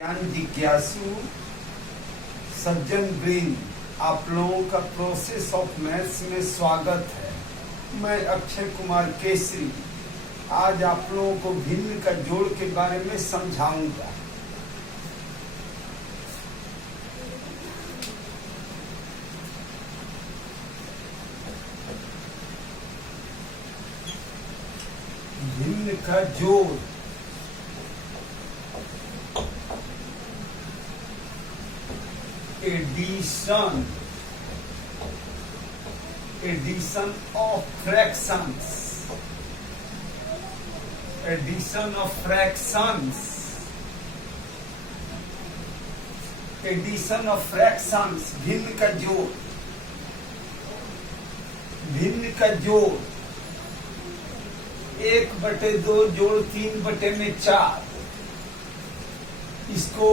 ज्ञान जिज्ञासु सज्जन वृंद, आप लोगों का प्रोसेस ऑफ मैथ्स में स्वागत है। मैं अक्षय कुमार केसरी आज आप लोगों को भिन्न का जोड़ के बारे में समझाऊंगा। भिन्न का जोड़ addition of fractions, addition of fractions, addition of fractions, भिन्न का जोड़, भिन्न का जोड़ 1/2 जोड़ 3/4, इसको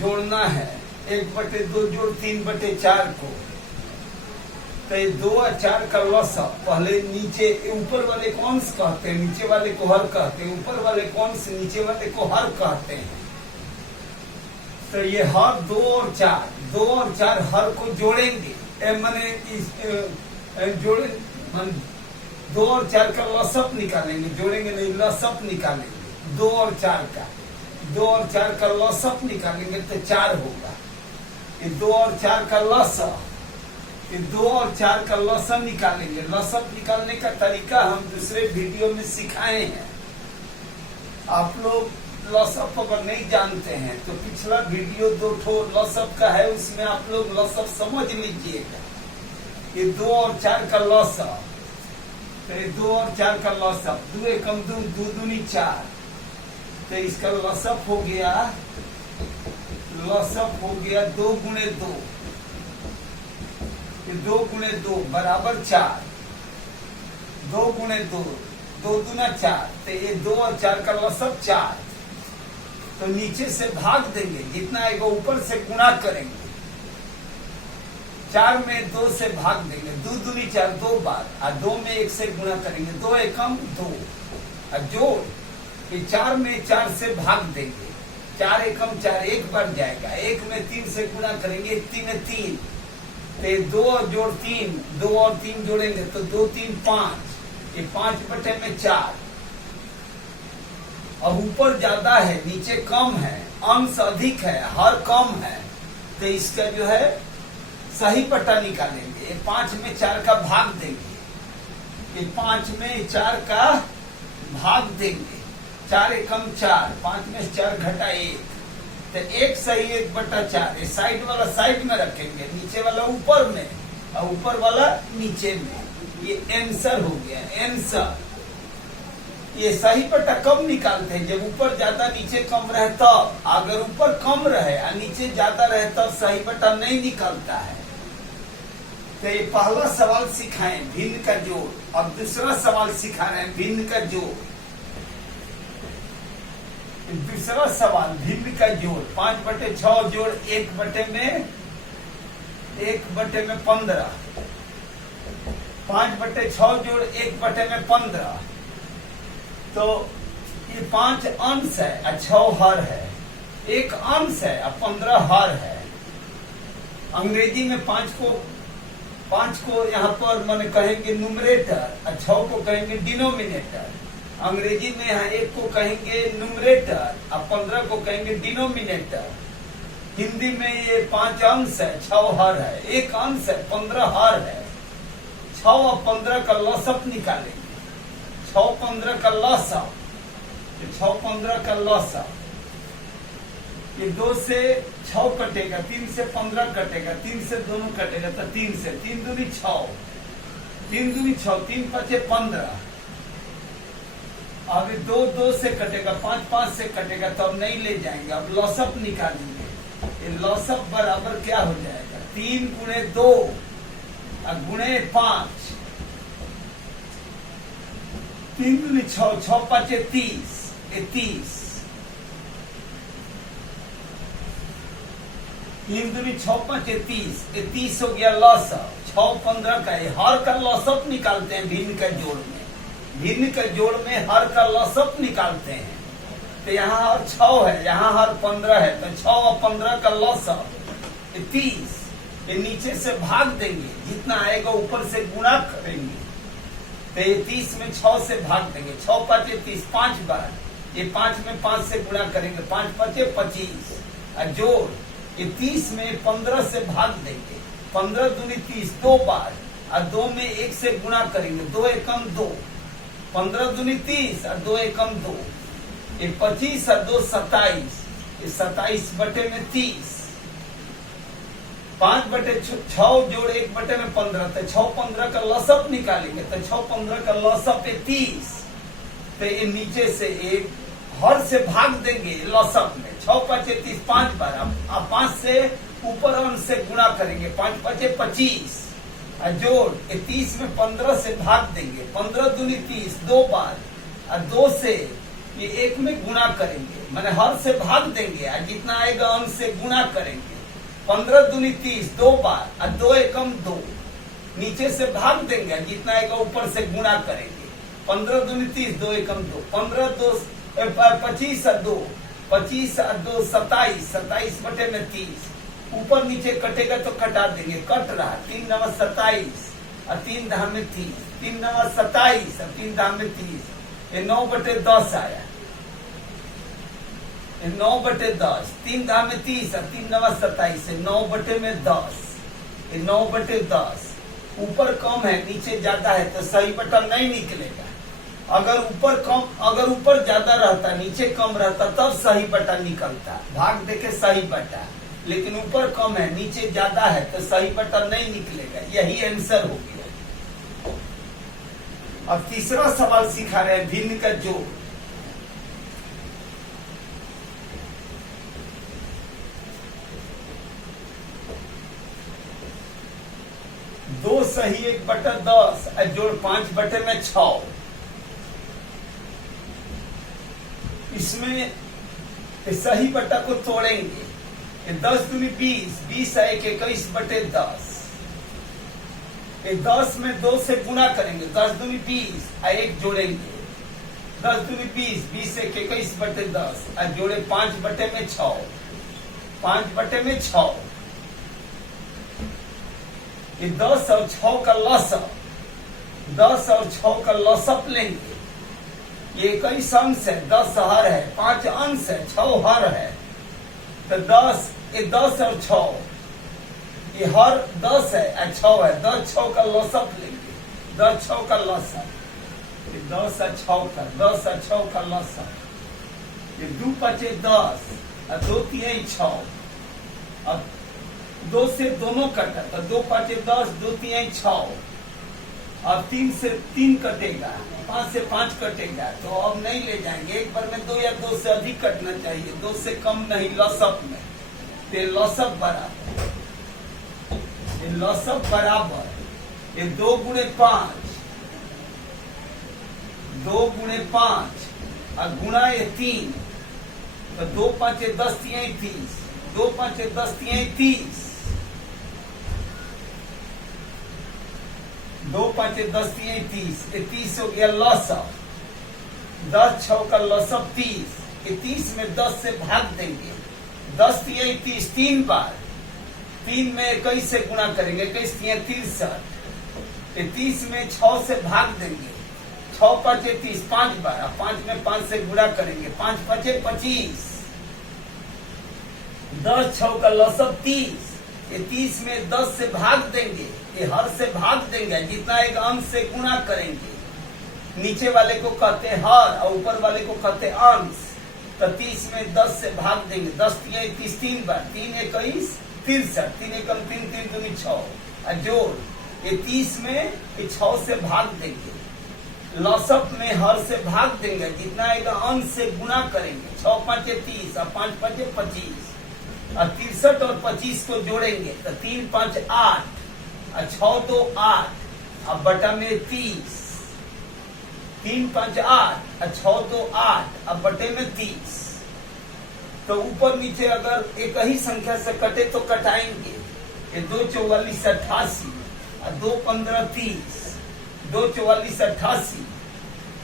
जोड़ना है 1/2 जोड़ 3/4 को। तो ये 2 और 4 का लसा पहले नीचे ऊपर वाले को अंश कहते हैं, नीचे वाले को हर कहते हैं, ऊपर वाले को अंश नीचे वाले को हर कहते हैं। तो ये हर 2 और 4 हर को जोड़ेंगे, माने जोड़े मान 2 और 4 का लसअप निकालेंगे, जोड़ेंगे नहीं लसअप निकालेंगे। 2 और 4 का लसअप निकालेंगे तो 4 होगा। ये 2 और 4 का लसा, ये 2 और 4 का लसन निकालेंगे। लसअप निकालने का तरीका हम दूसरे वीडियो में सिखाए हैं। आप लोग लसअप अगर नहीं जानते हैं तो पिछला वीडियो 2 ठो लसअप का है, उसमें आप लोग लसअप समझ लीजिएगा। ये 2 और 4 का लसअप, तो ये 2 और 4 का लसअप 2 एकम 2 2 दूनी 4, तो इसका लसअप हो गया 2 गुणे 2, 2 गुणे 2 बराबर 4, 2 गुणे 2 2 दूना 4, तो ये 2 और 4 का लसअप 4। तो नीचे से भाग देंगे, जितना आएगा ऊपर से गुणा करेंगे। 4 में 2 से भाग देंगे, 2 दूनी 4 2 बार, और 2 में 1 से गुणा करेंगे, 2 एकम 2, और जोड़ ये 4 में 4 से भाग देंगे, 4 एकम 4 1 बार जाएगा, 1 में 3 से गुणा करेंगे, 3 2 और जोड़ 3, 2 और 3 जोड़ेंगे तो 2 3 5, ये 5/4। अब ऊपर ज्यादा है नीचे कम है, अंश अधिक है, हर कम है, तो इसका जो है सही पट्टा निकालेंगे। ये 5 में 4 का भाग देंगे, ये 5 में 4 का भाग देंगे, 4 एकम 4, 5 में 4 घटा 1, तो 1 सही 1/4। ये साइड वाला साइड में रखेंगे, नीचे वाला ऊपर में और ऊपर वाला नीचे में। ये आंसर हो गया, आंसर। ये सही पट्टा कब निकालते हैं? जब ऊपर ज्यादा नीचे कम रहे तब। अगर ऊपर कम रहे और नीचे ज्यादा रहे तब सही पट्टा नहीं निकलता है। तो ये पहला सवाल सिखाए भिन्न का जोड़, अब दूसरा सवाल सिखा रहे हैं भिन्न का जोड़। दूसरा सवाल भिन्न का जोड़ 5/6 जोड़ 1/15, 5/6 जोड़ 1/15। तो ये 5 अंश है और 6 हर है, 1 अंश है और 15 हर है। अंग्रेजी में 5 को यहाँ पर मैंने कहेंगे न्यूमरेटर और 6 को कहेंगे डिनोमिनेटर। अंग्रेजी में यहाँ 1 को कहेंगे न्यूमरेटर और 15 को कहेंगे डिनोमिनेटर। हिंदी में ये 5 अंश है, 6 हर है, 1 अंश है, 15 हर है। 6 और 15 का लसअप निकालेंगे, 6 15 का लसअप, 6 15 का लसअप। ये 2 से 6 कटेगा, 3 से 15 कटेगा, 3 से दोनों कटेगा, तो 3 से 3 दूनी 6, 3 दूनी 6, 3 5 15। अब 2 2 से कटेगा, 5 5 से कटेगा, तो अब नहीं ले जाएंगे, अब लसअप निकालेंगे। ये लसअप बराबर क्या हो जाएगा? 3 गुणे 2 और गुणे 5, 3 दूनी 6, 6 5 30, 30, 3 दूनी 6 5 30, 30 हो गया लसअप। 6 15 का हर का लसअप निकालते हैं भिन्न का जोड़ में। भिन्न के जोड़ में हर का लसअप निकालते हैं। तो यहाँ हर 6 है, यहाँ हर 15 है, तो 6 और 15 का लॉस 30। ये नीचे से भाग देंगे, जितना आएगा ऊपर से गुणा करेंगे, तो ये 30 में 6 से भाग देंगे। 6 5 30, 5 बार, ये 5 में 5 से गुणा करेंगे, 5 5 25 और जोड़, ये 30 में 15 से भाग देंगे, 15 दूनी 30, 2 बार और 2 में 1 से गुणा करेंगे, 2 एकम 2, 15 दूनी 30 और 2 एकम 2, ये 25 और 2 27, ये 27 बटे में 30, 5 बटे 6 जोड़ 1 बटे में 15, तो 6 15 का लॉसअप निकालेंगे, तो 6 15 का लॉसअप 30, तो ये नीचे से एक हर से भाग देंगे लॉसअप में, 6 5 30, 5 बार, अब 5 से ऊपर अंश से गुणा करेंगे, 5 5 25 और जोड़, ये 30 में 15 से भाग देंगे, 15 दूनी 30, 2 बार और 2 से ये 1 में गुणा करेंगे, माने हर से भाग देंगे और जितना आएगा अंश से गुणा करेंगे, 15 दूनी 30, 2 बार और 2 एकम 2, नीचे से भाग देंगे जितना आएगा ऊपर से गुणा करेंगे, 15 दूनी 30, 2 एकम 2, 15 2 25 और 2, 25 और 2 27, 27 बटे में 30, ऊपर नीचे कटेगा तो कटा देंगे, कट रहा, 3 9 27 और 3 धाम में 30, 3 9 27 और 3 धाम में 30, ये 9 बटे 10 आया, 9 बटे 10, 3 धाम में 30 और 3 9 27, 9 बटे में 10, ये 9 बटे 10, ऊपर कम है नीचे ज्यादा है तो सही बटा नहीं निकलेगा। अगर ऊपर ज्यादा रहता नीचे कम रहता तब सही बटा निकलता, भाग देके सही बटा, लेकिन ऊपर कम है नीचे ज्यादा है तो सही बटा नहीं निकलेगा, यही आंसर हो गया। अब तीसरा सवाल सिखा रहे हैं भिन्न का जोड़। दो सही 1 बटा 10 और जोड़ 5 बटे में 6, इसमें सही बटा को तोड़ेंगे, 10 दूनी 20, 20 है 21 बटे 10, 10 में 2 से गुणा करेंगे, 10 दूनी 20 और 1 जोड़ेंगे, 10 दूनी 20, 20 से 21 बटे 10 और जोड़े 5 बटे में 6, 5 बटे में 6, ये 10 और 6 का लॉसअप, 10 और 6 का लॉसअप लेंगे, ये 21 अंश है, 10 हर है, 5 अंश है, 6 हर है, तो 10 ये 10 और 6 ये हर 10 है और 6 है, 10 6 का लॉसअप लेंगे, 10 6 का लॉसअप, 10 और 6 का 10 और 6 का लॉसअप, ये 2 5 10 और 2 3 6, अब 2 से दोनों कटा तो 2 5 10, 2 3 6, अब 3 से 3 कटेगा, 5 से 5 कटेगा, तो अब नहीं ले जाएंगे, एक बार में 2 या 2 से अधिक कटना चाहिए, 2 से कम नहीं लॉसअप में, तो लॉसअप बराबर, ये लॉसअप बराबर, ये 2 गुणे 5, 2 गुणे 5 और गुणा ये 3, तो 2 5 10 3 30, 2 5 10 3 30, 2 5 10 3 30, ये 30 हो गया लॉसअप, 10 6 का लॉसअप 30, ये 30 में 10 से भाग देंगे, 10 3 30, 3 बार, 3 में 21 से गुणा करेंगे, 21 3 63, ये 30 में 6 से भाग देंगे, 6 5 30, 5 बार, 5 में 5 से गुणा करेंगे, 5 5 25, 10 6 का लॉसअप 30, ये 30 में 10 से भाग देंगे, ये हर से भाग देंगे, जितना एक अंश से गुणा करेंगे, नीचे वाले को कहते हर और ऊपर वाले को कहते अंश, तो 30 में 10 से भाग देंगे, 10 3 30, 3 बार, 3 21 63, 3 एकम 3 3 दूनी 6 और जोड़, ये 30 में 6 से भाग देंगे, लॉसअप में हर से भाग देंगे, जितना एक अंश से गुणा करेंगे, 6 5 30 और 5 5 25 और 63 और 25 को जोड़ेंगे तो 3 5 8 और 6 2 8 और बटा में 30, 3 5 8 और 6 2 8 और बटे में 30, तो ऊपर नीचे अगर एक ही संख्या से कटे तो कटाएंगे, ये 2 44 88 और 2 15 30, 2 44 88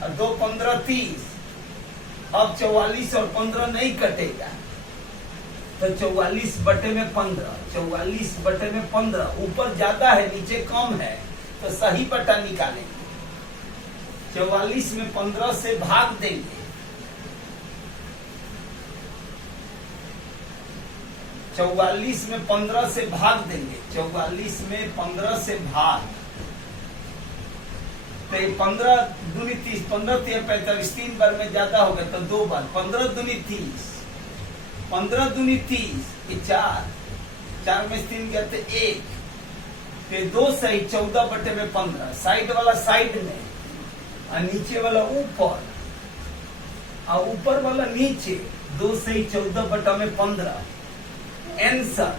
और 2 15 30 अब 44 और 15 नहीं कटेगा, तो 44 बटे में 15, 44 बटे में 15, ऊपर ज्यादा है नीचे कम है, तो सही बटा निकालेंगे। 44 में 15 से भाग देंगे, 44 में 15 से भाग देंगे, 44 में 15 से भाग, तो 15 दूनी 30, 15 3 45, 3 बार में ज्यादा हो गया तो 2 बार, 15 दूनी 30, 15 दूनी 30, ये 4, 4 में 3 गया तो 1, फिर 2 सही 14 बटे में 15, साइड वाला साइड में और नीचे वाला ऊपर और ऊपर वाला नीचे, 2 सही 14 बटा में 15। आंसर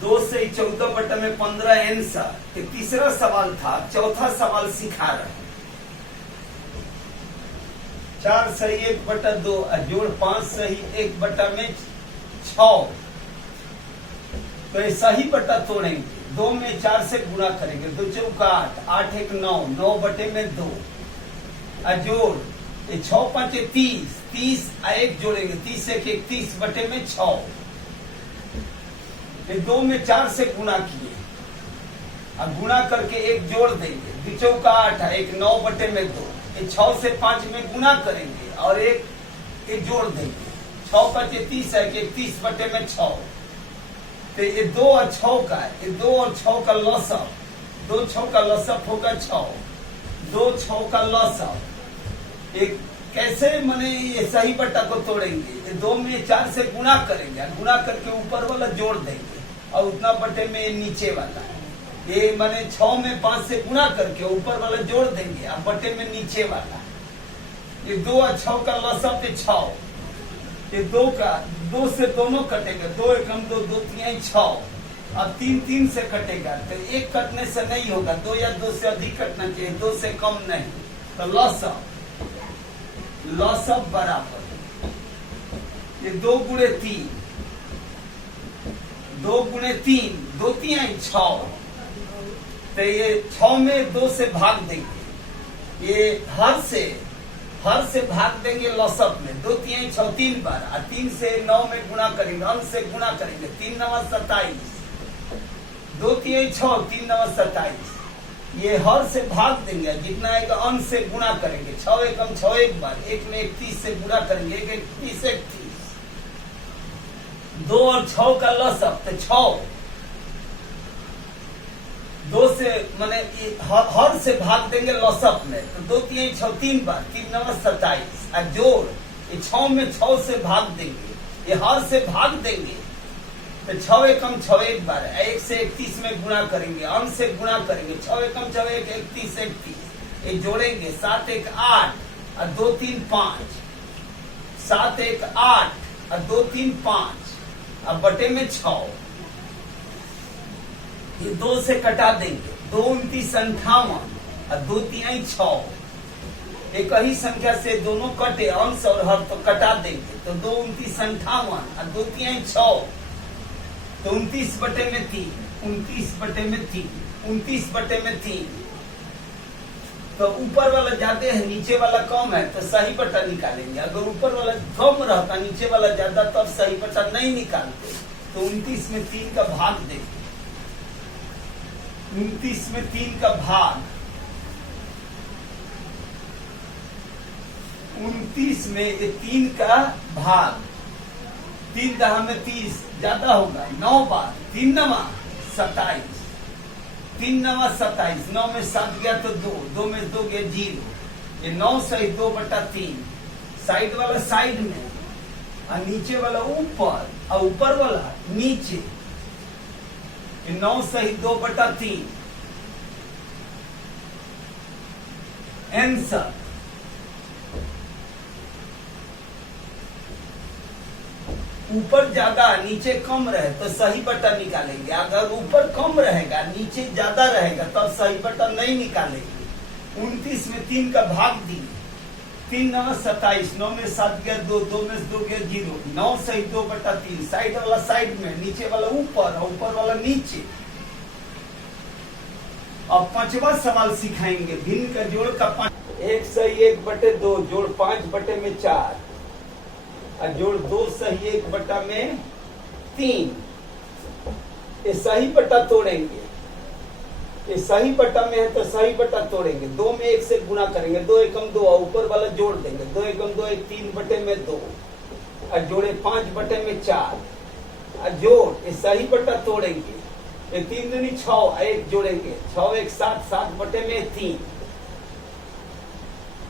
2 से 14 बटा में 15 आंसर। ये तीसरा सवाल था, चौथा सवाल सिखा रहे। 4 सही 1 बटा 2 जोड़ 5 सही 1 बटा में 6, तो ये सही बटा तोड़ेंगे, 2 में 4 से गुणा करेंगे, 2 चौका 8, 8 1 9, 9 बटे में 2 जोड़, ये 6 5 30, 30 1 जोड़ेंगे, 30 1 31 बटे में 6, ये 2 में 4 से गुणा किए, अब गुणा करके 1 जोड़ देंगे, 2 चौका 8, 1 9 बटे में 2, ये 6 से 5 में गुणा करेंगे और 1 जोड़ देंगे, 6 5 30 1 31 बटे में 6, तो ये 2 और 6 का, ये 2 और 6 का लसअप, 2 6 का लसअप होगा 6, 2 6 का लसअप, एक कैसे माने ये सही बट्टा को तोड़ेंगे, ये 2 में 4 से गुणा करेंगे, गुणा करके ऊपर वाला जोड़ देंगे और उतना बटे में नीचे वाला, ये माने 6 में 5 से गुणा करके ऊपर वाला जोड़ देंगे और बटे में नीचे वाला, ये 2 और 6 का लसअप 6, ये 2 का 2 से दोनों कटेगा, 2 एकम 2, 2 3 6, अब 3 3 से कटेगा, तो 1 कटने से नहीं होगा, 2 या 2 से अधिक कटना चाहिए, 2 से कम नहीं, तो लसअप बराबर ये 2 गुणे 3, 2 गुणे 3, 2 3 6, तो ये 6 में 2 से भाग देंगे, ये हर से भाग देंगे लसअप में, 2 3 6 3 बार, और 3 से 9 में गुणा करेंगे, अंश से गुणा करेंगे, 3 9 27, 2 3 6, 3 9 27, ये हर से भाग देंगे, जितना एक अंश से गुणा करेंगे, 6 एकम 6 एक बार, 1 में 31 से गुणा करेंगे, 1 31 31, 2 और 6 का लसअप तो 6, 2 से माने हर से भाग देंगे लसअप में, तो 2 3 6 3 बार, 3 9 27, और जोड़, ये 6 में 6 से भाग देंगे, ये हर से भाग देंगे, तो 6 एकम 6 एक बार, 1 से 31 में गुणा करेंगे, अंश से गुणा करेंगे, 6 एकम 6 1 31 31, ये जोड़ेंगे, 7 1 8 और 2 3 5, 7 1 8 और 2 3 5, अब बटे में 6, ये 2 से कटा देंगे, 2 29 58 और 2 3 6, एक ही संख्या से दोनों कटे, अंश और हर तो कटा देंगे, तो 2 29 58 और 2 3 6, तो 29 बटे में 3, 29 बटे में 3, 29 बटे में 3, तो ऊपर वाला ज्यादा है नीचे वाला कम है, तो सही बटा निकालेंगे, अगर ऊपर वाला कम रहता नीचे वाला ज्यादा तब सही बटा नहीं निकालते, तो 29 में 3 का भाग देंगे, 29 में 3 का भाग, 29 में 3 का भाग, 3 दहा में 30 ज्यादा होगा, 9 बार, 3 9 27, 3 9 27, 9 में 7 गया तो 2, 2 में 2 गया 0, ये 9 सही 2 बटा 3, साइड वाला साइड में और नीचे वाला ऊपर और ऊपर वाला नीचे, ये 9 सही 2 बटा 3, आंसर ऊपर ज्यादा नीचे कम रहे तो सही बटा निकालेंगे, अगर ऊपर कम रहेगा नीचे ज्यादा रहेगा तब सही बटा नहीं निकालेंगे। 29 में 3 का भाग दिए, 3 9 27, 9 में 7 गया 2, 2 में 2 गया 0, 9 सही 2 बटा 3, साइड वाला साइड में, नीचे वाला ऊपर और ऊपर वाला नीचे। अब 5वां सवाल सिखाएंगे भिन्न का जोड़ का एक सही 1/2 जोड़ 5/4 और जोड़ 2 सही 1/3। ये सही बटा तोड़ेंगे, ये सही बटा में है तो सही बटा तोड़ेंगे, 2 में 1 से गुणा करेंगे, 2 एकम 2 ऊपर वाला जोड़ देंगे, 2 एकम 2 1 3/2 और जोड़े 5/4 और जोड़ ये सही बटा तोड़ेंगे, ये 3 दूनी 6 1 जोड़ेंगे, 6 1 7 7/3।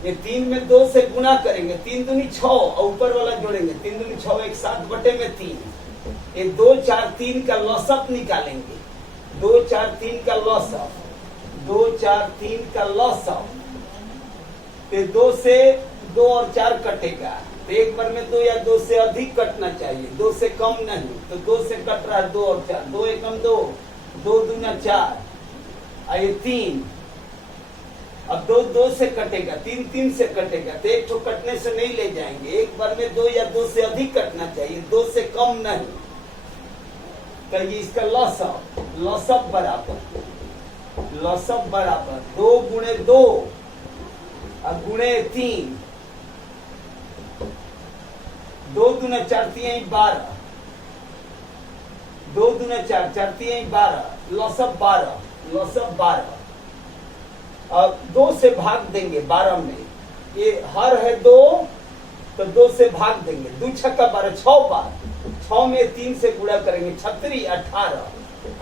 ये 3 में 2 से गुणा करेंगे, 3 दूनी 6 और ऊपर वाला जोड़ेंगे, 3 दूनी 6 1 7/3। ये 2 4 3 का लॉसअप निकालेंगे, 2 4 3 का लॉसअप, 2 4 3 का लॉसअप। तो 2 से 2 और 4 कटेगा, तो एक बार में 2 या 2 से अधिक कटना चाहिए, 2 से कम नहीं। तो 2 से कट रहा है 2 और 4, 2 एकम 2, 2 दूना 4 और ये 3। अब 2 2 से कटेगा, 3 3 से कटेगा, तो एक तो कटने से नहीं ले जाएंगे, एक बार में 2 या 2 से अधिक कटना चाहिए, 2 से कम नहीं। तो ये इसका लॉसअप, लॉसअप बराबर 2 गुणे 2 और गुणे 3, 2 दूना 4 3 12, 2 दूना 4 4 3 12, लॉसअप 12, लॉसअप 12। अब 2 से भाग देंगे 12 में, ये हर है 2 तो 2 से भाग देंगे, 2 छक्का 12 6 बार, 6 में 3 से गुणा करेंगे, 36 18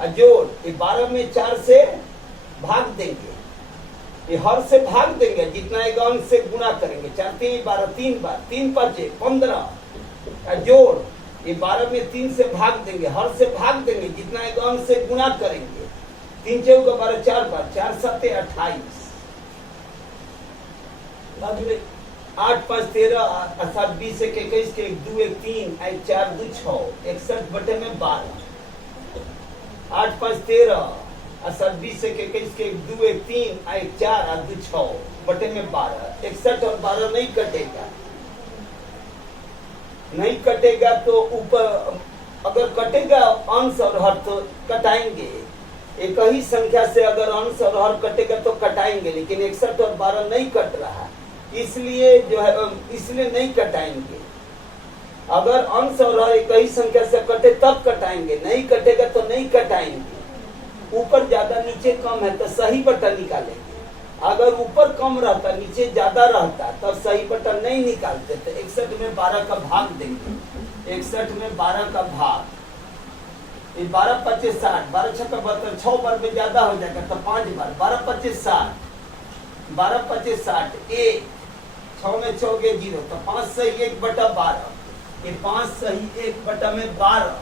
और जोड़ ये 12 में 4 से भाग देंगे, ये हर से भाग देंगे, जितना एक अंक से गुणा करेंगे, 4 3 12 3 बार, 3 5 15 और जोड़ ये 12 में 3 से भाग देंगे, हर से भाग देंगे, जितना एक अंक से गुणा करेंगे, 3 चौका 12 4 बार, 4 7 28 8 5 13 7 20 1 21 के 1 2 1 3 1 4 2 6 61/12, 8 5 13 7 20 1 21 के 1 2 1 3 1 4 और 2 6/12, 61 और 12 नहीं कटेगा, नहीं कटेगा। तो ऊपर अगर कटेगा अंश और हर तो कटाएंगे, एक ही संख्या से अगर अंश और हर कटेगा तो कटाएंगे, लेकिन 61 और 12 नहीं कट रहा, इसलिए जो है इसलिए नहीं कटाएंगे। अगर अंश और हर एक ही संख्या से कटे तब कटाएंगे, नहीं कटेगा तो नहीं कटाएंगे। ऊपर ज्यादा नीचे कम है तो सही बटा निकालेंगे, अगर ऊपर कम रहता नीचे ज्यादा रहता तब सही बटा नहीं निकालते, तो 61 में 12 का भाग देंगे, 61 में 12 का भाग, ये 12 25 60, 12 6 72, 6 बार में ज्यादा हो जाएगा तो 5 बार, 12 25 60, 12 25 60 1, 6 में 6 गए 0, तो 5 सही 1/12, ये 5 सही 1/12,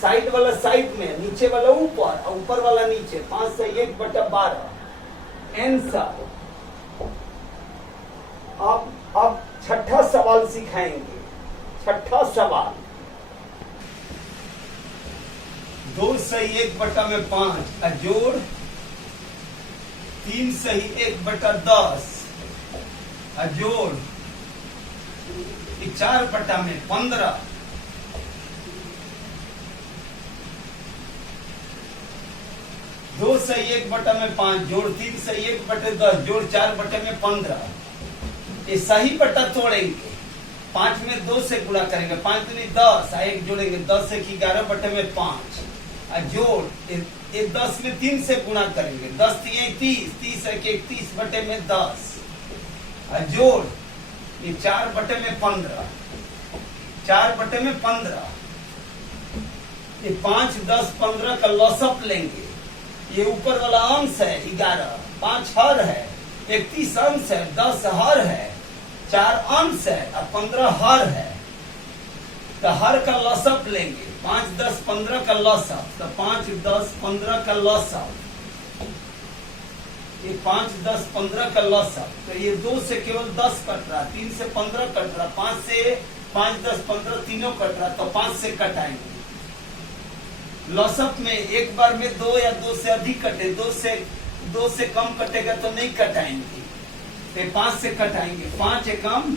साइड वाला साइड में, नीचे वाला ऊपर और ऊपर वाला नीचे, 5 सही 1/12 आंसर। अब छठा सवाल सिखाएंगे, छठा सवाल 2 सही 1/5 जोड़ 3 सही 1/10 जोड़ 4/15, 2 सही 1/5 जोड़ 3 सही 1/10 जोड़ 4/15। ये सही बटा तोड़ेंगे, 5 में 2 से गुणा करेंगे, 5 दूनी 10 1 जोड़ेंगे, 10 1 11/5 जोड़ ये 10 में 3 से गुणा करेंगे, 10 3 30, 30 1 31/10 जोड़ ये 4/15, 4/15। ये 5 10 15 का लॉसअप लेंगे, ये ऊपर वाला अंश है 11, 5 हर है, 31 अंश है, 10 हर है, 4 अंश है और 15 हर है, तो हर का लॉसअप लेंगे, 5 10 15 का लॉसअप, तो 5 10 15 का लॉसअप, ये 5 10 15 का लॉसअप, तो ये 2 से केवल 10 कट रहा, 3 से 15 कट रहा, 5 से 5 10 15 तीनों कट रहा, तो 5 से कटाएंगे। लॉसअप में एक बार में 2 या 2 से अधिक कटे, 2 से कम कटेगा तो नहीं कटाएंगे, तो 5 से कटाएंगे, 5 एकम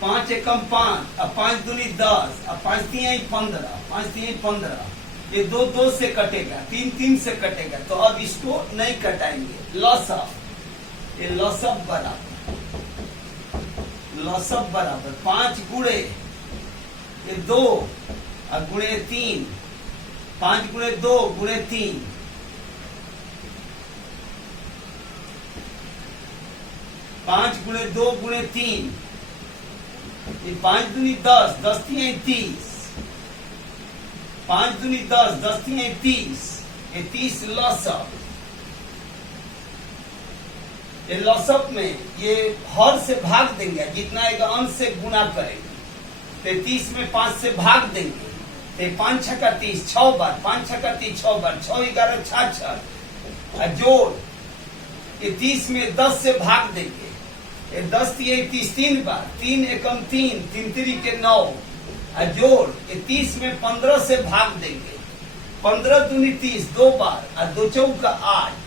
5 और 5 दूनी 10 और 5 3 15, 5 3 15, ये 2 2 से कटेगा, 3 3 से कटेगा, तो अब इसको नहीं कटाएंगे। लॉसअप, ये लॉसअप बराबर 5 गुणे ये 2 और गुणे 3, 5 गुणे 2 गुणे 3, 5 गुणे 2 गुणे 3, ये 5 दूनी 10, 10 3 30, 5 दूनी 10, 10 3 30, ये 30 लॉसअप। ये लॉसअप में ये हर से भाग देंगे, जितना आएगा अंश से गुणा करेंगे। 30 में 5 से भाग देंगे, तो 5 छक्का 30, 6 बार, 5 छक्का 30, 6 बार, 6 11 66, जोड़ ये 30 में 10 से भाग देंगे, ये 10 30 3 बार, 3 एकम 3, 3 3 के 9, जोड़ ये 30 में 15 से भाग देंगे, 15 दूनी 30 2 बार, और 2 चौका 8।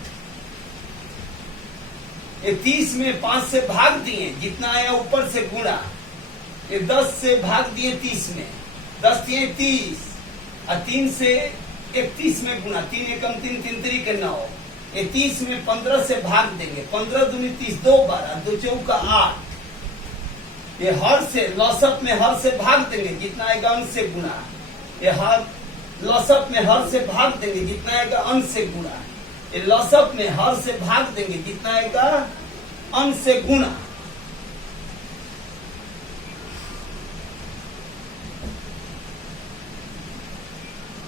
ये 30 में 5 से भाग दिए, जितना आया ऊपर से गुणा, ये 10 से भाग दिए 30 में, 10 3 30, और 3 से 31 में गुणा, 3 एकम 3, 3 3 के 9, ये 30 में 15 से भाग देंगे, 15 दूनी 30 2 बार, और 2 चौका 8। ये हर से लॉसअप में हर से भाग देंगे, जितना आएगा अंश से गुणा, ये हर लॉसअप में हर से भाग देंगे, जितना आएगा अंश से गुणा, ये लॉसअप में हर से भाग देंगे, जितना आएगा अंश से गुणा।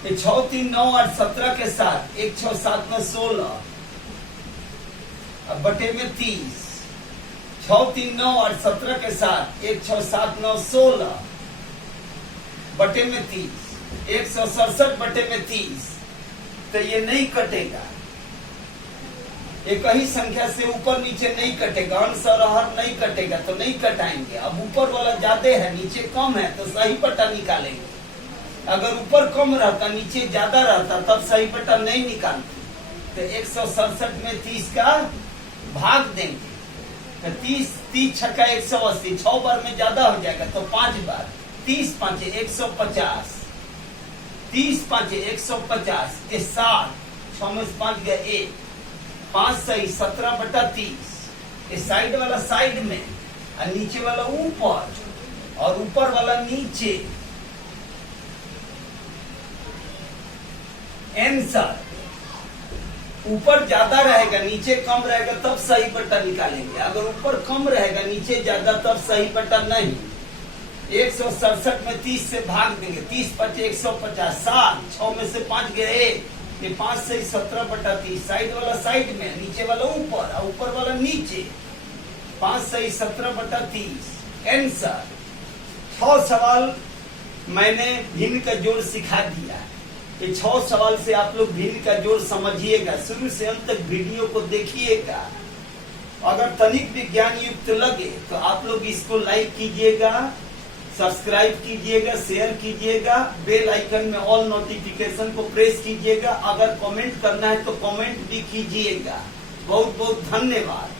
ये 6 3 9 8 17 के साथ 1 6 7 9 16, अब बटे में 30, 6 3 9 8 17 के साथ 1 6 7 9 16, बटे में 30, 167 बटे में 30, तो ये नहीं कटेगा। एक ही संख्या से ऊपर नीचे नहीं कटेगा, अंश और हर नहीं कटेगा, तो नहीं कटाएंगे। अब ऊपर वाला ज्यादा है नीचे कम है, तो सही पट्टा निकालेंगे। अगर ऊपर कम रहता नीचे ज्यादा रहता तब सही पट्टा नहीं निकालते, तो 167 में 30 का भाग देंगे, तो 30 छक्का 180, 6 बार में ज्यादा हो जाएगा, तो 5 बार, 30 5 150, 30 5 150 के 60, 6 में 5 गया 1, 5 सही 17 बटा 30, ये साइड वाला साइड में और नीचे वाला ऊपर और ऊपर वाला नीचे। आंसर ऊपर ज्यादा रहेगा नीचे कम रहेगा तब सही बट्टा निकालेंगे, अगर ऊपर कम रहेगा नीचे ज्यादा तब सही बट्टा नहीं। 167 में 30 से भाग देंगे, 30 5 150, 7 6 में से 5 गए 1, ये 5 से 17 बटा 30, साइड वाला साइड में नीचे वाला ऊपर और ऊपर वाला नीचे, 5 से 17 बटा 30। आंसर 6 सवाल मैंने भिन्न का जोड़ सिखा दिया। ये 6 सवाल से आप लोग भिन्न का जोड़ समझिएगा, शुरू से अंत तक वीडियो को देखिएगा। अगर तनिक विज्ञान युक्त लगे तो आप लोग इसको लाइक कीजिएगा, सब्सक्राइब कीजिएगा, शेयर कीजिएगा, बेल आइकन में ऑल नोटिफिकेशन को प्रेस कीजिएगा। अगर कमेंट करना है तो कमेंट भी कीजिएगा। बहुत बहुत धन्यवाद।